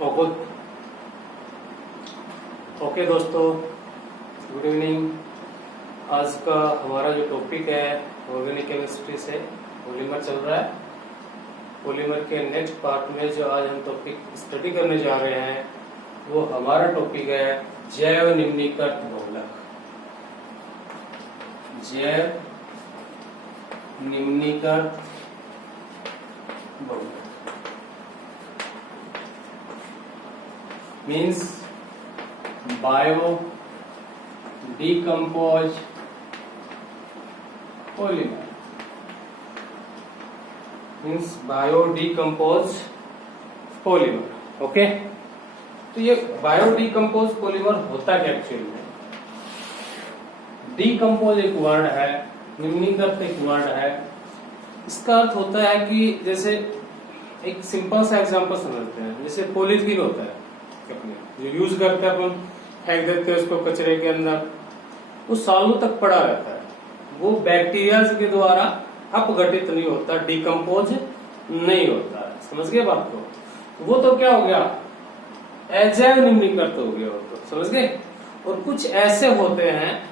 Okay दोस्तों, good evening. आज का हमारा जो टॉपिक है ऑर्गेनिक केमिस्ट्री से पॉलीमर चल रहा है। पॉलीमर के नेक्स्ट पार्ट में जो आज हम टॉपिक स्टडी करने जा रहे हैं वो हमारा टॉपिक है जैव निम्नीकृत बहुलक। जैव निम्नीकृत बहुलक means bio decompose polymer, means bio decompose polymer. Okay, तो ये बायो डिकम्पोज पॉलीमर होता क्या एक्चुअली में? डिकम्पोज एक वर्ड है, निम्नीकृत एक वर्ड है। इसका अर्थ होता है कि जैसे एक सिंपल सा एग्जांपल समझते हैं, जैसे पॉलीथीन होता है अपने जो यूज करते हैं, अपन फेंक देते हैं उसको कचरे के अंदर, वो सालों तक पड़ा रहता है। वो बैक्टीरिया के द्वारा अपघटित नहीं होता, डिकम्पोज नहीं होता है। समझ गए बात को? वो तो क्या हो गया, अजैव निम्नीकृत हो गया। तो समझ गए। और कुछ ऐसे होते हैं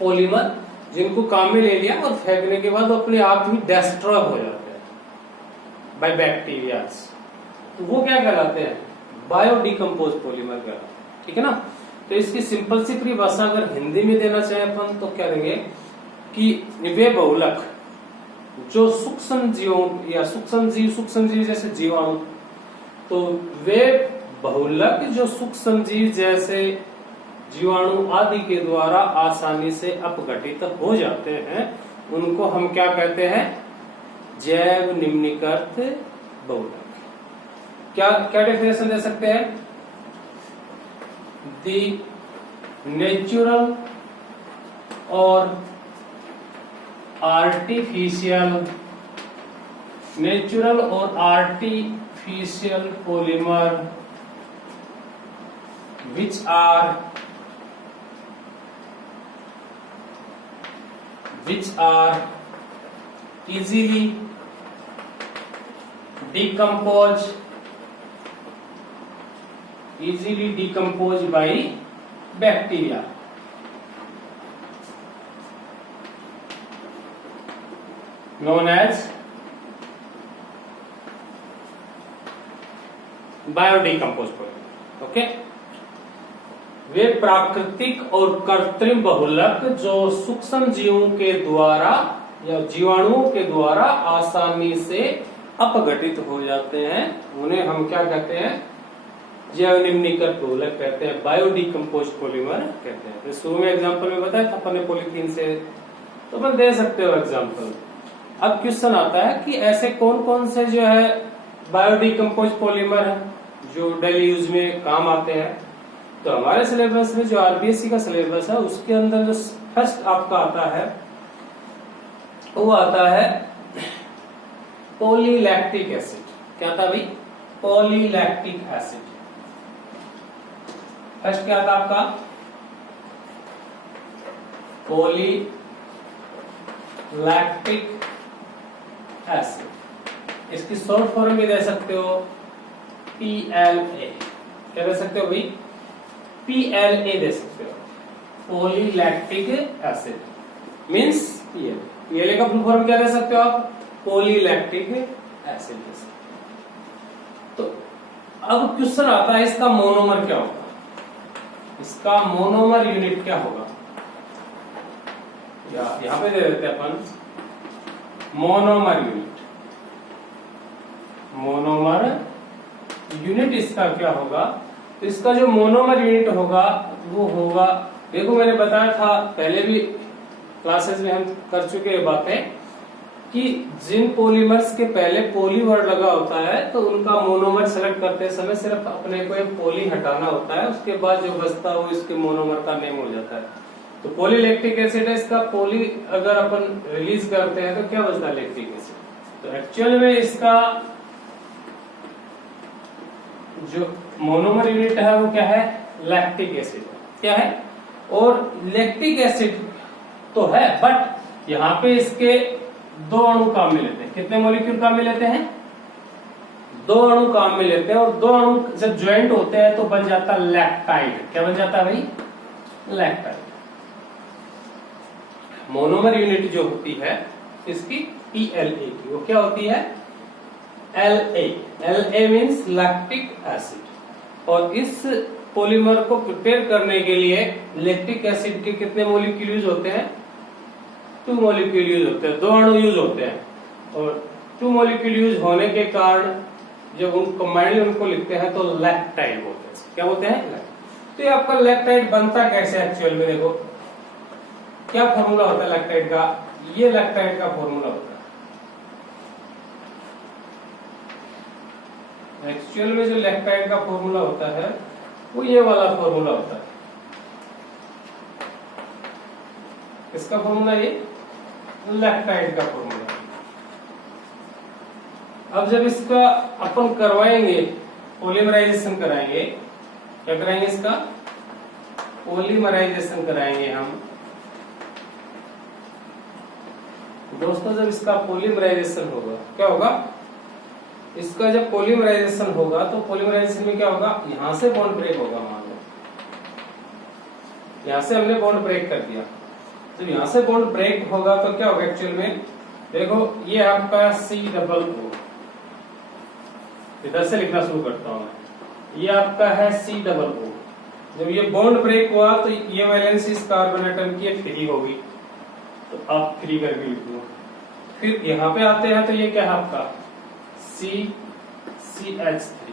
पॉलीमर जिनको काम में ले लिया और फेंकने के बाद अपने आप ही डिस्ट्रॉय हो जाते हैं बाय बैक्टीरिया। तो वो क्या कहलाते हैं? बायो डिकम्पोज पॉलीमर कहलाते हैं। ठीक है ना। तो इसकी सिंपल सी परिभाषा अगर हिंदी में देना चाहे अपन तो क्या देंगे कि वे बहुलक जो सूक्ष्म जीवों या सूक्ष्म जीव जैसे जीवाणु, तो वे बहुलक जो सूक्ष्म जीव जैसे जीवाणु आदि के द्वारा आसानी से अपघटित हो जाते हैं, उनको हम क्या कहते हैं? जैव निम्नीकृत बहुलक। क्या क्या डेफिनेशन दे सकते हैं? द नेचुरल और artificial polymer which are easily decomposed by bacteria, known as biodecomposed polymer। Okay, वे प्राकृतिक और कृत्रिम बहुलक जो सूक्ष्म जीवों के द्वारा या जीवाणुओं के द्वारा आसानी से अपघटित हो जाते हैं, उन्हें हम क्या कहते हैं? जैव निम्नीकृत बहुलक कहते हैं, बायोडिकम्पोज पॉलीमर कहते हैं। तो शुरू में एग्जांपल में बताया था अपने पॉलीथीन से, तो अपन दे सकते हो एग्जांपल। अब क्वेश्चन आता है कि ऐसे कौन कौन से जो है बायोडिकम्पोज पॉलीमर है जो डेली यूज में काम आते हैं। तो हमारे सिलेबस में जो आरबीएससी का सिलेबस है उसके अंदर जो फर्स्ट आपका आता है वो आता है पॉलीलैक्टिक एसिड। क्या था भाई? Polylactic acid. फर्स्ट क्या था आपका? Polylactic acid. इसकी शॉर्ट फॉर्म भी दे सकते हो PLA। क्या दे सकते हो भाई? PLA दे सकते हो, polylactic acid means PLA। PLA का फुल फॉर्म क्या दे सकते हो आप? पॉलीलैक्टिक एसिड दे सकते हो। तो अब क्वेश्चन आता है इसका मोनोमर क्या होगा? इसका मोनोमर यूनिट क्या होगा? यहां पे दे देते हैं अपन मोनोमर यूनिट। मोनोमर यूनिट इसका क्या होगा? तो इसका जो मोनोमर यूनिट होगा वो होगा, देखो मैंने बताया था पहले भी क्लासेस में हम कर चुके हैं बातें कि जिन पॉलीमर्स के पहले पॉली वर्ड लगा होता है तो उनका मोनोमर सेलेक्ट करते समय सिर्फ अपने को एक पॉली हटाना होता है, उसके बाद जो बचता है वो इसके मोनोमर का नेम हो जाता है। तो पॉलीलैक्टिक एसिड है, इसका पॉली अगर अपन रिलीज करते हैं तो क्या बचता है? Lactic acid. तो एक्चुअल में इसका जो मोनोमर यूनिट है वो क्या है? Lactic acid. क्या है? और लैक्टिक एसिड तो है, बट यहाँ पे इसके दो अणु काम में लेते हैं। कितने मॉलिक्यूल काम में लेते हैं? दो अणु काम में लेते हैं और दो अणु जब ज्वाइंट होते हैं तो बन जाता है लैक्टाइड। क्या बन जाता है भाई? लैक्टाइड। मोनोमर यूनिट जो होती है इसकी PLA की, वो क्या होती है? LA। LA means lactic acid. और इस पॉलीमर को प्रिपेयर करने के लिए लैक्टिक एसिड के कितने मॉलिक्यूल यूज होते हैं? 2 मॉलिक्यूल यूज होते हैं, 2 अणु यूज होते हैं। और 2 मॉलिक्यूल यूज होने के कारण जब उन कंबाइंडली उनको लिखते हैं तो लैक्टाइड बोलते हैं। क्या बोलते हैं? तो ये आपका लैक्टाइड बनता कैसे एक्चुअल में? देखो क्या फॉर्मूला होता है लैक्टाइड का? ये लैक्टाइड का फॉर्मूला होता है। एक्चुअल में जो लैक्टाइड का फॉर्मूला होता है वो ये वाला फॉर्मूला होता है। किसका फॉर्मूला? ये लैक्टाइड का फॉर्मूला। अब जब इसका अपन करवाएंगे, पॉलीमराइजेशन कराएंगे, क्या कराएंगे? इसका पॉलीमराइजेशन कराएंगे हम। दोस्तों जब इसका पॉलीमराइजेशन होगा, क्या होगा? इसका जब पॉलीमराइजेशन होगा तो पॉलीमराइजेशन में क्या होगा? यहां से बॉन्ड ब्रेक होगा। मान लो यहां से हमने बॉन्ड ब्रेक कर दिया। जब यहां से बॉन्ड ब्रेक होगा तो क्या होगा एक्चुअल में? देखो ये आपका COO, इधर से लिखना शुरू करता हूं मैं। ये आपका है COO। जब ये बॉन्ड ब्रेक हुआ तो ये वैलेंसी इस कार्बन एटम की फ्री होगी, तो आप फ्री करके लिख दो। फिर यहाँ पे आते हैं तो ये क्या है आपका? CH3,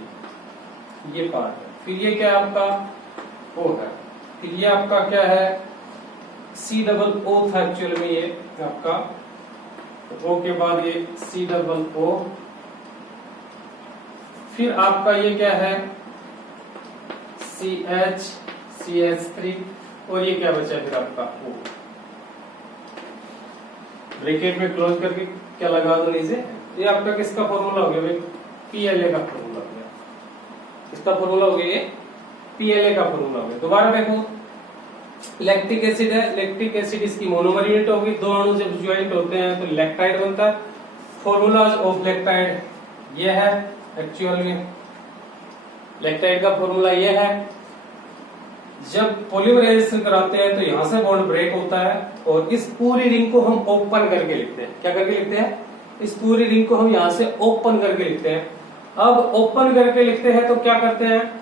ये पार्ट है। फिर ये क्या है आपका? O है। फिर ये आपका क्या है? COO था एक्चुअल में ये आपका, तो O के बाद ये COO। फिर आपका ये क्या है? CH3। और ये क्या बचा फिर आपका? O। ब्रैकेट में क्लोज करके क्या लगा दो नीचे। ये आपका किसका फॉर्मूला हो गया भाई? PLA का फॉर्मूला हो गया। किसका फॉर्मूला हो गया? ये PLA का फॉर्मूला हो गया। दोबारा देखो, लैक्टिक एसिड है, लैक्टिक एसिड इसकी मोनोमर यूनिट होगी। दो अणु जब ज्वाइंट होते हैं तो लैक्टाइड बनता है। फॉर्मूलाज ऑफ लैक्टाइड ये है। एक्चुअल में लैक्टाइड का फॉर्मूला ये है। जब पॉलीमराइजेशन कराते हैं तो यहां से बॉन्ड ब्रेक होता है और इस पूरी रिंग को हम ओपन करके लिखते हैं। क्या करके लिखते हैं? इस पूरी रिंग को हम यहां से ओपन करके लिखते हैं। अब ओपन करके लिखते हैं तो क्या करते हैं?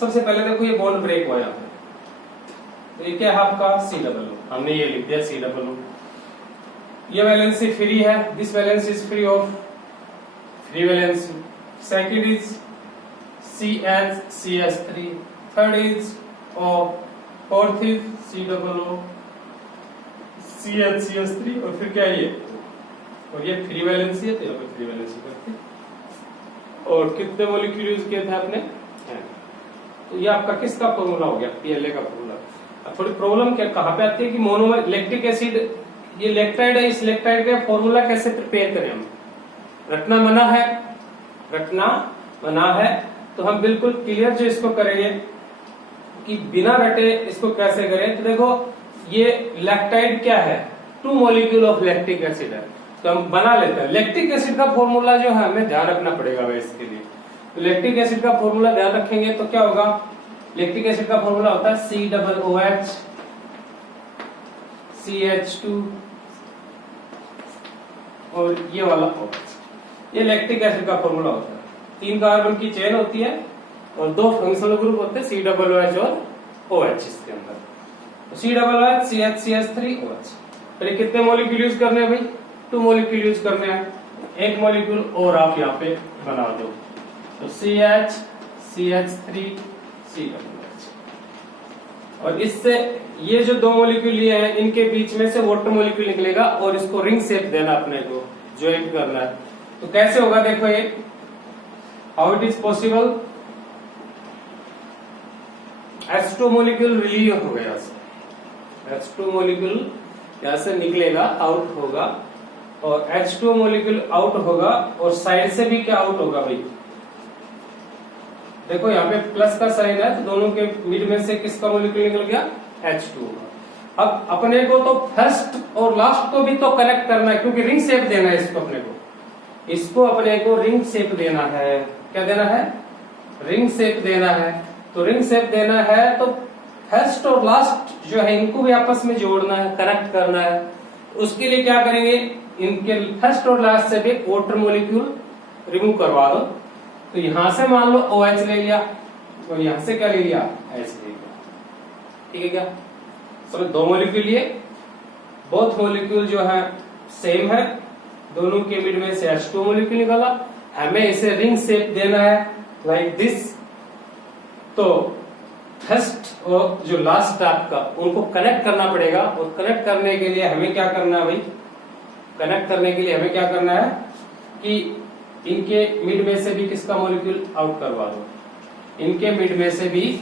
सबसे पहले देखो ये बॉन्ड ब्रेक हुआ यहाँ पे, तो ये क्या है आपका? COO। हमने ये लिख दिया COO। ये वैलेंसी फ्री है, this valency is free of free valency. Second is CH3, third is O, fourth is COO, CH3 और फिर क्या ये? और ये फ्री वैलेंसी है तो यहाँ पे फ्री वैलेंसी करते हैं। और कितने मॉलिक्यूल यूज किए थे आपने? तो ये आपका किसका फॉर्मूला हो गया? PLA का फॉर्मूला। अब थोड़ी प्रॉब्लम क्या कहाँ पे आती है कि मोनोमर लैक्टिक एसिड, ये लैक्टाइड है, इस लैक्टाइड का फॉर्मूला कैसे प्रिपेयर करें हम? रटना मना है, रटना मना है। तो हम बिल्कुल क्लियर जो इसको करेंगे कि बिना रटे इसको कैसे करें। तो देखो ये लैक्टाइड क्या है? 2 मॉलिक्यूल ऑफ लैक्टिक एसिड है, तो हम बना लेते हैं। लैक्टिक एसिड का फॉर्मूला जो है हमें ध्यान रखना पड़ेगा भाई इसके लिए। तो लैक्टिक एसिड का फॉर्मूला ध्यान रखेंगे तो क्या होगा? लैक्टिक एसिड का फॉर्मूला होता है COOH, CH2 और ये वाला OH। ये लैक्टिक एसिड का फॉर्मूला होता है। 3 कार्बन की चेन होती है और 2 फंक्शनल ग्रुप होते हैं COOH और OH इसके अंदर। तो COOH, CH, CH3, OH। फिर कितने मॉलिक्यूल यूज करने हैं भाई? 2 मॉलिक्यूल यूज करने हैं। एक मॉलिक्यूल और आप यहाँ पे बना दो, तो CH, CH3, COOH। और इससे ये जो 2 मॉलिक्यूल लिए हैं इनके बीच में से वाटर मॉलिक्यूल निकलेगा और इसको रिंग शेप देना, अपने को ज्वाइंट करना है। तो कैसे होगा देखो ये, how it is possible? H2 molecule relieve हो गया, H2 मॉलिक्यूल यहां से निकलेगा, आउट होगा, और H2 मॉलिक्यूल आउट होगा और साइड से भी क्या आउट होगा भाई? देखो यहाँ पे प्लस का साइन है तो दोनों के मिड में से किसका मॉलिक्यूल निकल गया? H2 का। अब अपने को तो फर्स्ट और लास्ट को भी तो कनेक्ट करना है, क्योंकि रिंग शेप देना है इसको, अपने को इसको अपने को रिंग शेप देना है। क्या देना है, रिंग शेप देना है। तो रिंग शेप देना है तो फर्स्ट और लास्ट जो है इनको भी आपस में जोड़ना है, कनेक्ट करना है। उसके लिए क्या करेंगे, इनके फर्स्ट और लास्ट से भी वाटर मॉलिक्यूल रिमूव करवा दो। तो यहां से मान लो OH ले लिया और यहां से क्या ले लिया, H ले लिया। ठीक है क्या, समझ, दो मॉलिक्यूल लिए, बोथ मॉलिक्यूल जो है सेम है, दोनों के मिड में से H2 मॉलिक्यूल निकाला। हमें इसे रिंग शेप देना है लाइक दिस। तो फर्स्ट और जो लास्ट आपका उनको कनेक्ट करना पड़ेगा। और कनेक्ट करने के लिए हमें क्या करना है भाई, कनेक्ट करने के लिए हमें क्या करना है कि इनके मिड में से भी किसका मॉलिक्यूल आउट करवा दो, इनके मिड में से भी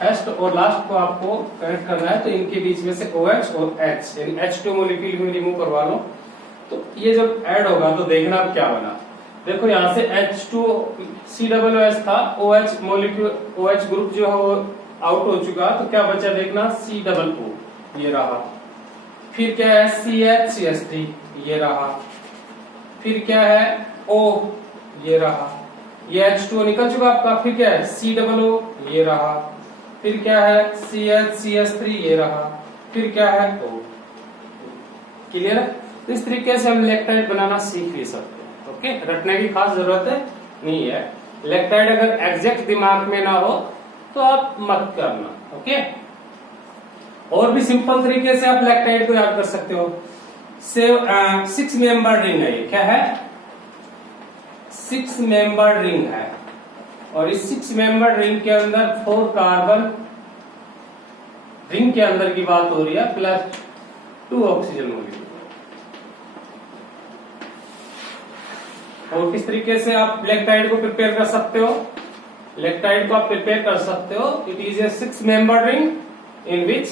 फर्स्ट और लास्ट को आपको कनेक्ट करना है। तो इनके बीच में से OH और H यानी H2 मॉलिक्यूल भी रिमूव करवा लो। तो ये जब ऐड होगा तो देखना अब क्या बना। देखो यहाँ से H2COOH था, OH मॉलिक्यूल, OH ग्रुप जो है वो आउट हो चुका। तो क्या बचा देखना, COO ये रहा। फिर क्या है, CH3 ये रहा। फिर क्या है, O ये रहा। ये H2O निकल चुका आपका। फिर क्या है, COO ये रहा। फिर क्या है, CH3 ये रहा। फिर क्या है, O। क्लियर है। तो इस तरीके से हम लैक्टाइड बनाना सीख भी सकते हैं। ओके, रटने की खास जरूरत नहीं है। लैक्टाइड अगर एग्जैक्ट दिमाग में ना हो तो आप मत करना। ओके, और भी सिंपल तरीके से आप लैक्टाइड को याद कर सकते हो। 6 मेंबर रिंग है, ये क्या है, 6 मेंबर रिंग है। और इस 6 मेंबर रिंग के अंदर 4 कार्बन, रिंग के अंदर की बात हो रही है, प्लस 2 ऑक्सीजन मॉलिक्यूल। और किस तरीके से आप लैक्टाइड को प्रिपेयर कर सकते हो, लैक्टाइड को आप प्रिपेयर कर सकते हो। It is a 6 member ring in which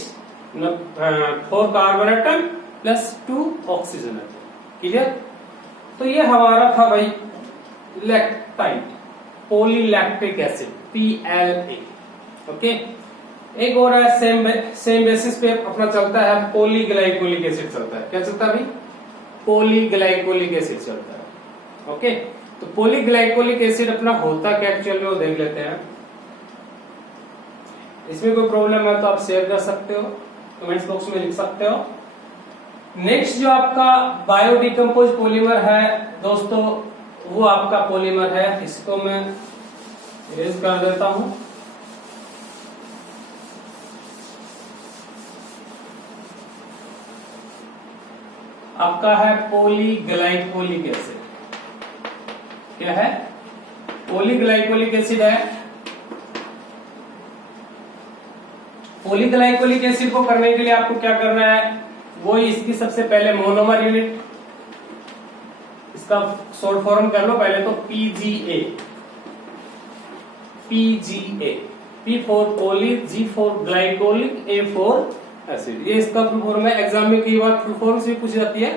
4 carbon atom plus 2 oxygen atom. Clear. तो ये हमारा था भाई lactide, polylactic acid, PLA। Okay, एक और है सेम बेसिस पे अपना चलता है, पॉलीग्लाइकोलिक एसिड चलता है। क्या चलता है भाई, पॉलीग्लाइकोलिक एसिड चलता है। ओके, तो पॉलीग्लाइकोलिक एसिड अपना होता क्या एक्चुअल में वो देख लेते हैं। इसमें कोई प्रॉब्लम है तो आप शेयर कर सकते हो, कमेंट्स बॉक्स में लिख सकते हो। नेक्स्ट जो आपका बायोडिकम्पोज पॉलीमर है दोस्तों, वो आपका पॉलीमर है, इसको मैं इरेज कर देता हूं। आपका है पॉलीग्लाइकोलिक एसिड। क्या है, पॉलीग्लाइकोलिक एसिड है। पॉलीग्लाइकोलिक एसिड को करने के लिए आपको क्या करना है, वो इसकी सबसे पहले मोनोमर यूनिट, इसका शॉर्ट फॉर्म कर लो पहले तो PGA। P for poly, G for glycolic, A for acid. ये इसका फुल फॉर्म है। एग्जाम में कई बार फुल फॉर्म से भी पूछी जाती है।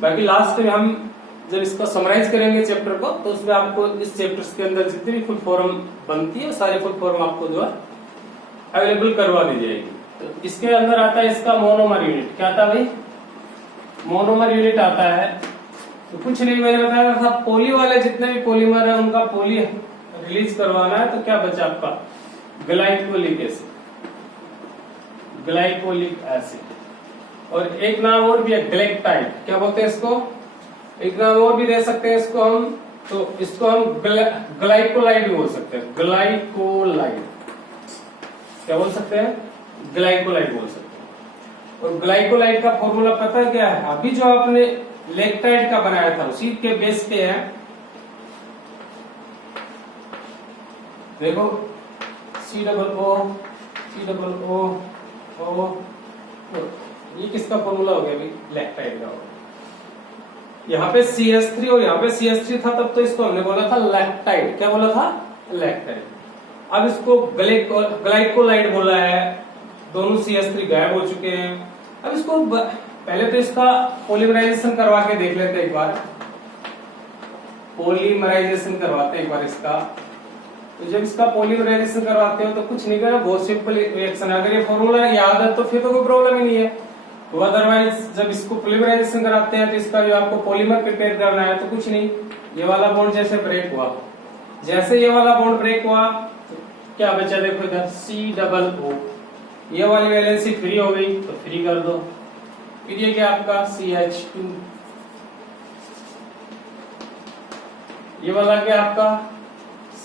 बाकी लास्ट में हम जब इसको समराइज करेंगे चैप्टर को, तो उसमें आपको इस चैप्टर्स के अंदर जितनी भी फुल फॉर्म बनती है सारी फुल फॉर्म आपको जो है अवेलेबल करवा दी जाएगी। तो इसके अंदर आता है इसका मोनोमर यूनिट। क्या आता है भाई, मोनोमर यूनिट आता है। तो कुछ नहीं, मैंने बताया था पोली वाले जितने भी पॉलीमर है उनका पोली रिलीज करवाना है। तो क्या बचा आपका, ग्लाइकोलिक एसिड, ग्लाइकोलिक एसिड। और एक नाम और भी है ग्लाइक्टाइड। क्या बोलते हैं इसको, एक नाम और भी दे सकते हैं इसको हम, तो इसको हम ग्लाइकोलाइड भी बोल सकते हैं। ग्लाइकोलाइड क्या बोल सकते हैं, ग्लाइकोलाइड बोल सकते हैं। और ग्लाइकोलाइड का फॉर्मूला पता है क्या है, अभी जो आपने लैक्टाइड का बनाया था उसी के बेस पे है। देखो COO, ये किसका फॉर्मूला हो गया भाई, लैक्टाइड का हो गया। यहाँ पे CH3 और यहाँ पे CH3 था, तब तो इसको हमने बोला था लैक्टाइड। क्या बोला था, लैक्टाइड। अब इसको ग्लाइकोलाइड बोला है, दोनों CH3 गायब हो चुके हैं। अब इसको पहले तो इसका पॉलीमराइजेशन करवा के देख लेते हैं एक बार, पॉलीमराइजेशन करवाते हैं एक बार इसका। तो जब इसका पॉलीमराइजेशन करवाते हो तो कुछ नहीं करना, बहुत सिंपल रिएक्शन। अगर ये फॉर्मूला याद है तो फिर तो कोई प्रॉब्लम ही नहीं है। तो अदरवाइज जब इसको पॉलीमराइजेशन कराते हैं तो इसका जो आपको पॉलीमर प्रिपेयर करना है तो कुछ नहीं, ये वाला बॉन्ड जैसे ब्रेक हुआ, जैसे ये वाला बॉन्ड ब्रेक हुआ तो क्या बचा, देखो इधर C+O, ये वाली वैलेंसी फ्री हो गई तो फ्री कर दो। फिर ये क्या आपका CH2, ये वाला क्या आपका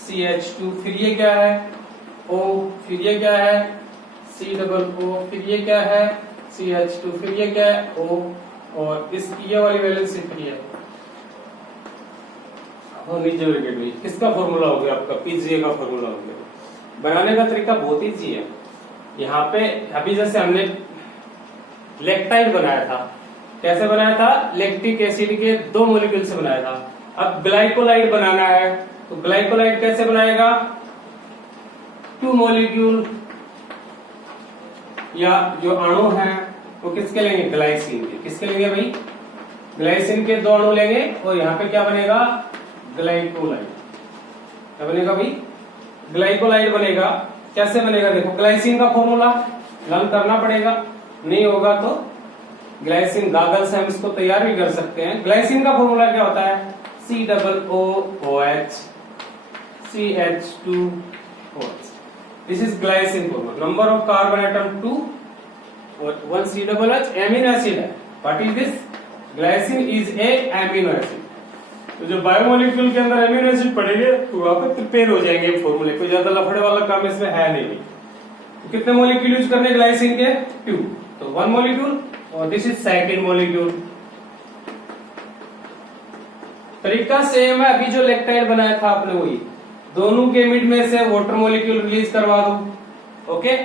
CH2, फिर ये क्या है O, फिर ये क्या है C+O, फिर ये क्या है CH2, फिर ये क्या है O, और इसकी ये वाली वैलेंसी फ्री है। और नीचे ब्रैकेट में किसका फॉर्मूला हो गया आपका PGA का फॉर्मूला हो गया। बनाने का तरीका बहुत ईजी है। यहाँ पे अभी जैसे हमने लेक्टाइड बनाया था, कैसे बनाया था, लैक्टिक एसिड के 2 मॉलिक्यूल से बनाया था। अब ग्लाइकोलाइड बनाना है तो ग्लाइकोलाइड कैसे बनाएगा, 2 मॉलिक्यूल, या जो अणु है वो किसके लेंगे, ग्लाइसिन के। किसके लेंगे भाई, ग्लाइसिन के 2 अणु लेंगे और यहाँ पे क्या बनेगा, ग्लाइकोलाइड। क्या बनेगा भाई, ग्लाइकोलाइड बनेगा। कैसे बनेगा, देखो ग्लाइसिन का फॉर्मूला लर्न करना पड़ेगा, नहीं होगा तो ग्लाइसिन गागल से हम इसको तैयार भी कर सकते हैं। ग्लाइसिन का फॉर्मूला क्या होता है, COOH CH2OH, this is glycine formula. Number of carbon atom 2 और 1 COOH, एमिनो एसिड है। What is this, glycine is a amino acid. तो जो बायोमोलिक्यूल के अंदर एमिनो एसिड पड़ेंगे तो वहां पे प्रिपेयर हो जाएंगे फॉर्मूले। कोई ज्यादा लफड़े वाला काम इसमें है नहीं। तो कितने मॉलिक्यूल यूज करने ग्लाइसिन के, 2, तो 1 मॉलिक्यूल, और दिस इज सेकंड मॉलिक्यूल। तरीका सेम है, अभी जो लेक्टाइड बनाया था आपने वही, दोनों के मिड में से वाटर मॉलिक्यूल रिलीज करवा दो। ओके,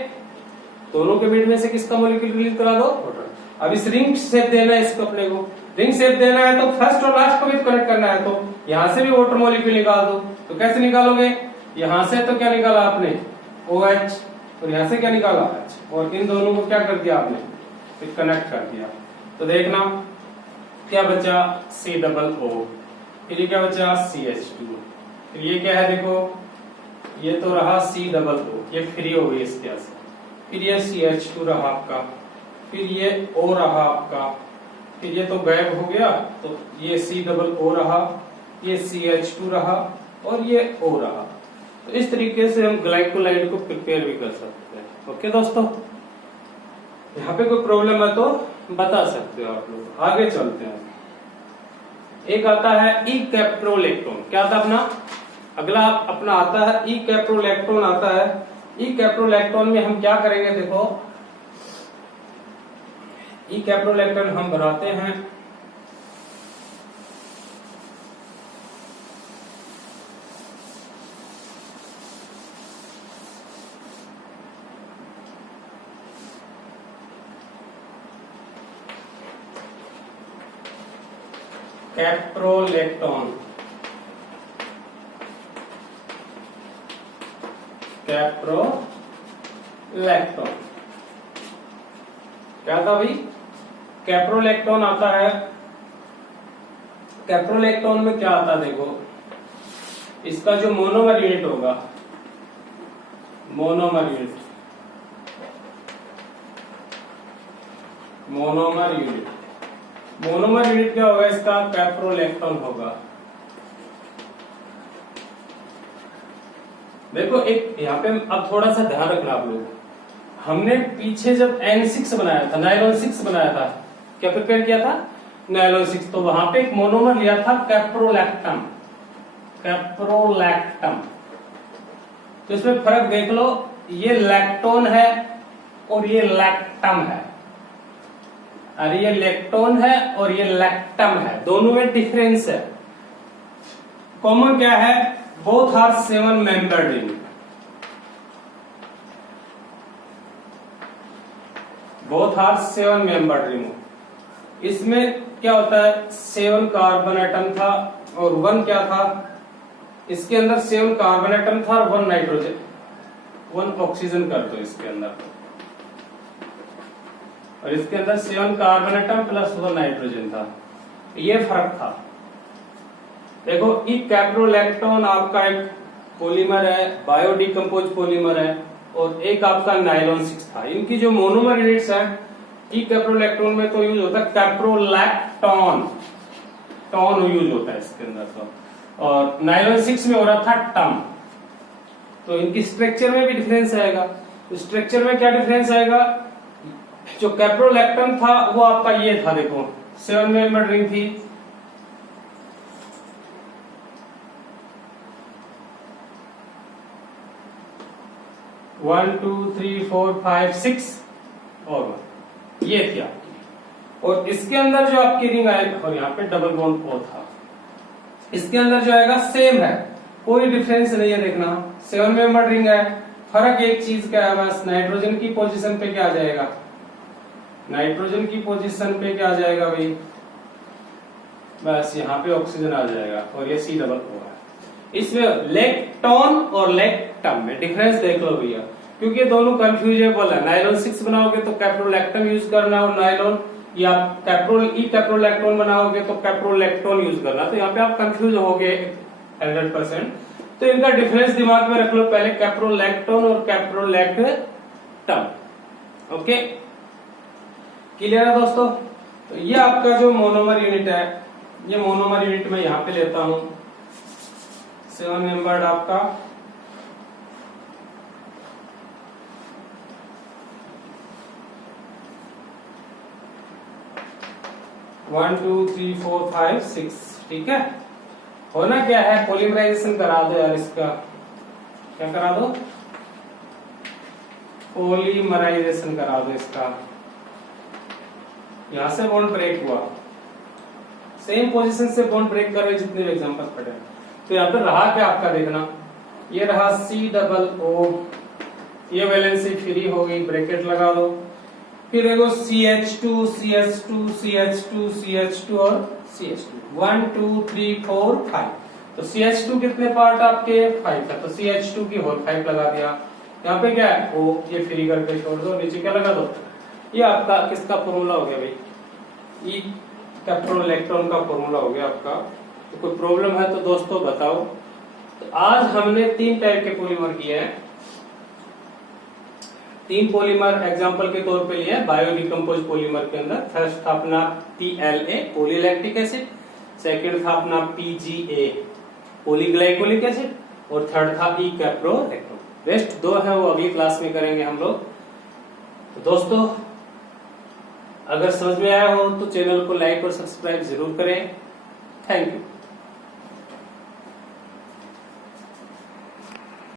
दोनों के मिड में से किसका मॉलिक्यूल रिलीज करा दो, वाटर। अब इस रिंग शेप देना है इसको, अपने को रिंग शेप देना है तो फर्स्ट और लास्ट को भी कनेक्ट करना है, तो यहां से भी वाटर मॉलिक्यूल निकाल दो। तो कैसे निकालोगे, यहां से तो क्या निकाला आपने OH, और यहां से क्या निकाला H, और इन दोनों को क्या कर दिया आपने, फिर कनेक्ट कर दिया। तो देखना क्या बचा, C+O, फिर ये क्या बचा CH2, फिर ये क्या है, देखो ये तो रहा C+O, ये फ्री हो गई इसके से, फिर ये CH2 रहा आपका, फिर ये O रहा आपका, फिर ये तो गायब हो गया, तो ये C+O रहा, ये CH2 रहा, और ये O रहा। तो इस तरीके से हम ग्लाइकोलाइड को प्रिपेयर भी कर सकते हैं। ओके दोस्तों, यहाँ पे कोई प्रॉब्लम है तो बता सकते हो आप लोग। आगे चलते हैं, एक आता है इकैप्रोलेक्टोन। क्या आता अपना, अगला अपना आता है इकैप्रोलेक्टोन आता है। इकैप्रोलेक्टोन में हम क्या करेंगे, देखो इकैप्रोलेक्टोन हम बनाते हैं कैप्रोलेक्टोन। कैप्रोलेक्टोन क्या था भाई, कैप्रोलेक्टोन आता है। कैप्रोलेक्टोन में क्या आता है, देखो इसका जो मोनोमर यूनिट होगा, monomer unit, monomer unit, monomer unit क्या होगा इसका, कैप्रोलेक्टोन होगा। देखो एक यहाँ पे अब थोड़ा सा ध्यान रखना आप लोग, हमने पीछे जब N6 बनाया था, नायलॉन 6 बनाया था, क्या प्रिपेयर किया था, नायलॉन 6, तो वहां पे एक मोनोमर लिया था कैप्रोलैक्टम, कैप्रोलैक्टम। तो इसमें फर्क देख लो, ये लैक्टोन है और ये लैक्टम है, अरे ये लैक्टोन है और ये लैक्टम है, दोनों में डिफरेंस है। कॉमन क्या है, both are 7 membered ring, both are 7 membered ring. इसमें क्या होता है, 7 कार्बन एटम था और 1 क्या था, इसके अंदर 7 कार्बन एटम था और 1 नाइट्रोजन, 1 ऑक्सीजन कर दो इसके अंदर, और इसके अंदर 7 कार्बन एटम प्लस 1 नाइट्रोजन था, ये फर्क था। देखो इकैप्रोलैक्टोन आपका एक पॉलीमर है, बायोडिकम्पोज पॉलीमर है, और एक आपका नायलॉन 6 था। इनकी जो मोनोमर यूनिट्स हैं, इकैप्रोलैक्टोन में तो यूज होता है कैप्रोलैक्टोन, टॉन यूज होता है इसके अंदर तो, और नायलॉन 6 में हो रहा था टम। तो इनकी स्ट्रक्चर में भी डिफरेंस आएगा। तो स्ट्रक्चर में क्या डिफरेंस आएगा, जो कैप्रोलैक्टम था वो आपका ये था, देखो 7 मेंबर्ड रिंग थी, one two three four five six और ये थी आपकी, और इसके अंदर जो आपकी रिंग आएगी, और यहाँ पे डबल बॉन्ड ओ था, इसके अंदर जो आएगा सेम है, कोई डिफरेंस नहीं है। देखना 7 मेंबर रिंग है, फर्क एक चीज का है बस, नाइट्रोजन की पोजीशन पे क्या आ जाएगा, नाइट्रोजन की पोजीशन पे क्या आ जाएगा भाई, बस यहाँ पे ऑक्सीजन आ जाएगा, और ये C डबल O है। इसमें लेक्टोन और लेक्टम में डिफरेंस देख लो भैया, क्योंकि दोनों कंफ्यूजेबल है। नायलॉन 6 बनाओगे तो कैप्रोलैक्टम यूज करना, और नायलॉन या कैप्रोलैक्टोन बनाओगे तो कैप्रोलैक्टोन यूज करना। तो यहाँ पे आप कंफ्यूज होगे 100%। तो इनका डिफरेंस दिमाग में रख लो पहले, कैप्रोलैक्टोन और कैप्रोलैक्टम। ओके, क्लियर है दोस्तों। तो ये आपका जो मोनोमर यूनिट है, ये मोनोमर यूनिट मैं यहाँ पे लेता हूं, 7 मेंबर्ड आपका one two three four five six, ठीक है। होना क्या है, पॉलीमराइजेशन करा दो यार इसका, क्या करा दो, पॉलीमराइजेशन करा दो इसका। यहां से बॉन्ड ब्रेक हुआ, सेम पोजीशन से बॉन्ड ब्रेक कर रहे जितने भी एग्जांपल पढ़े। तो यहाँ पे रहा क्या आपका, देखना ये रहा C डबल O, ये वैलेंसी फ्री हो गई, ब्रैकेट लगा दो। फिर देखो CH2 CH2 CH2 CH2 और CH2, 1 2 3 4 5। तो CH2 कितने पार्ट आपके, 5 है, तो CH2 की होल 5 लगा दिया। यहाँ पे क्या है O, ये फ्री करके छोड़ दो, नीचे क्या लगा दो, ये आपका किसका फॉर्मूला हो गया भाई, ई कैप्रोलैक्टोन का फॉर्मूला हो गया आपका। तो कोई प्रॉब्लम है तो दोस्तों बताओ। तो आज हमने 3 टाइप के पॉलीमर किए हैं, 3 पॉलीमर एग्जांपल के तौर पे लिए बायोडिकम्पोज पॉलीमर के अंदर। फर्स्ट था अपना PLA पॉलीलैक्टिक एसिड, सेकंड था अपना PGA पॉलीग्लाइकोलिक एसिड, और थर्ड था ई कैप्रोलैक्टोन। रेस्ट 2 है वो अगली क्लास में करेंगे हम लोग। तो दोस्तों अगर समझ में आया हो तो चैनल को लाइक और सब्सक्राइब जरूर करें। Thank you.